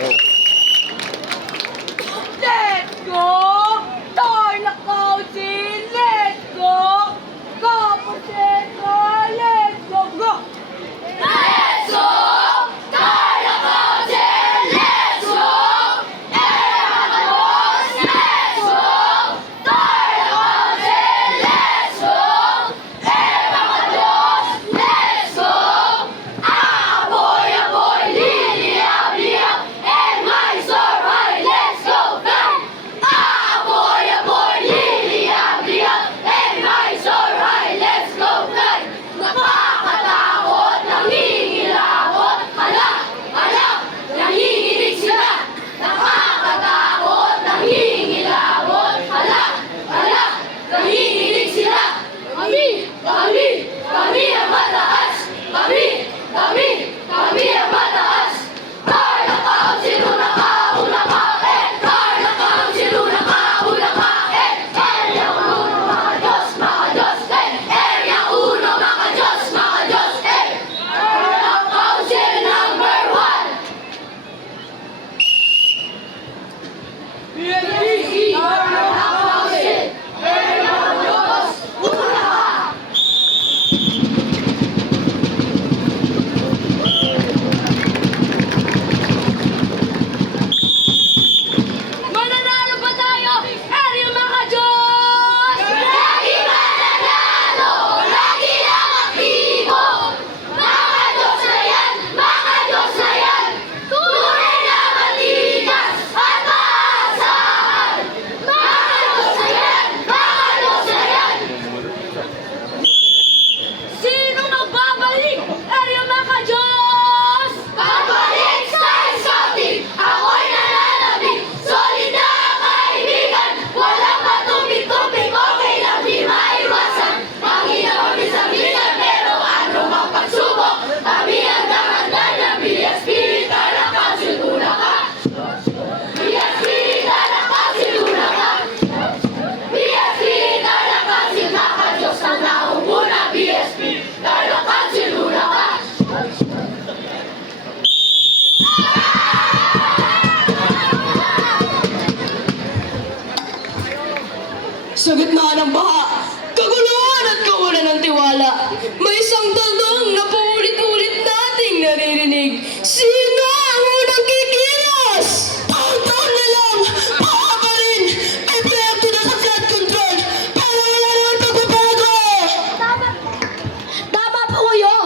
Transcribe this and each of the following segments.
Let's go! Toy Council! Let's go! Kapatid! Let's go! Go! Let's go! Toy Council! Let's go! Evalos! Let's go! Toy Council! Let's go! Evalos! Let's go! Aboy, aboy, liliab, liab, and my story, let's go, fly! Aboy, aboy, liliab, liab, and my story, let's go, fly! Nakakatakot, nangingilabot, hala, hala, nanginginig sila! Nakakatakot, nangingilabot, hala, hala, nanginginig sila! Kami ang mataas! Kami ang mataas! Carla Council, una ka, Carla Council, una ka, Area 1, mga Diyos, Area 1, mga Diyos, Carla Council number 1! PNPC, Carla Council, Area 1, Diyos, una ka! Mananalo ba tayo? Area mga Diyos! Lagi mananalo! Lagi lang aktibo! Mga Diyos na yan! Mga Diyos na yan! Tunay na matigas at maasahan! Mga Diyos na yan! Mga Diyos na yan! Sino magbabalik? Area mga Diyos! Pabalik sa scouting! Ako'y nananabik! Solid na kaibigan! Walang matubig-tubig! Okay lang di maiwasan! Mahina kami sa bigan pero ano mang pagsubok? Kami ang handa ng BSP! Carla Council, una ka! BSP! Carla Council, una ka! BSP! Carla Council, naka-Diyos na naumuna! BSP! Carla Council, una ka! Sa gitna ng baha, kaguluhan at kawalan ng tiwala, may isang tanong na paulit-ulit nating naririnig. Sino ang unang kikilos? Taon-taon na lang, baha pa rin, epekto na sa flood control, pero wala naman pagbabago. Tama po kayo.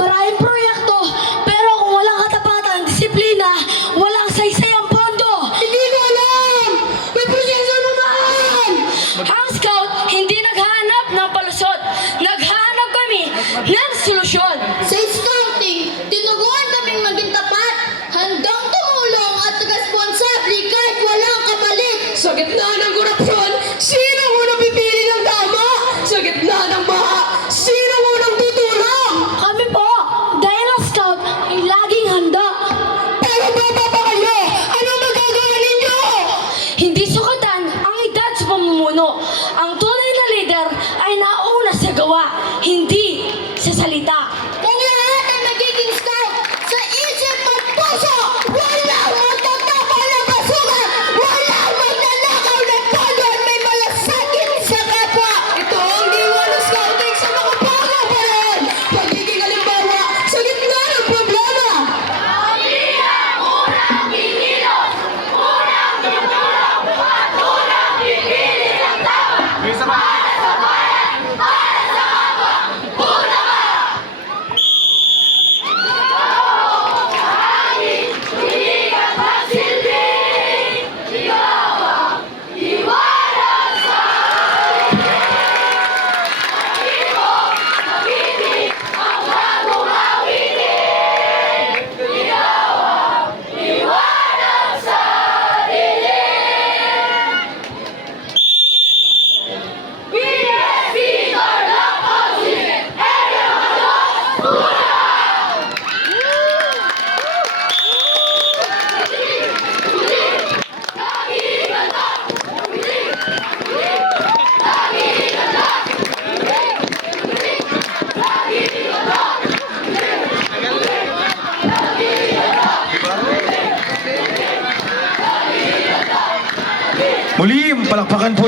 Maraming proyekto. Pero kung walang katapatan, disiplina, walang saysay ang pondo. Hindi ko alam! May proseso naman! Ang scout, hindi naghahanap ng palusot. Naghahanap kami ng solusyon. Sa scouting, tinuruan kaming maging tapat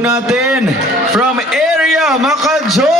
natin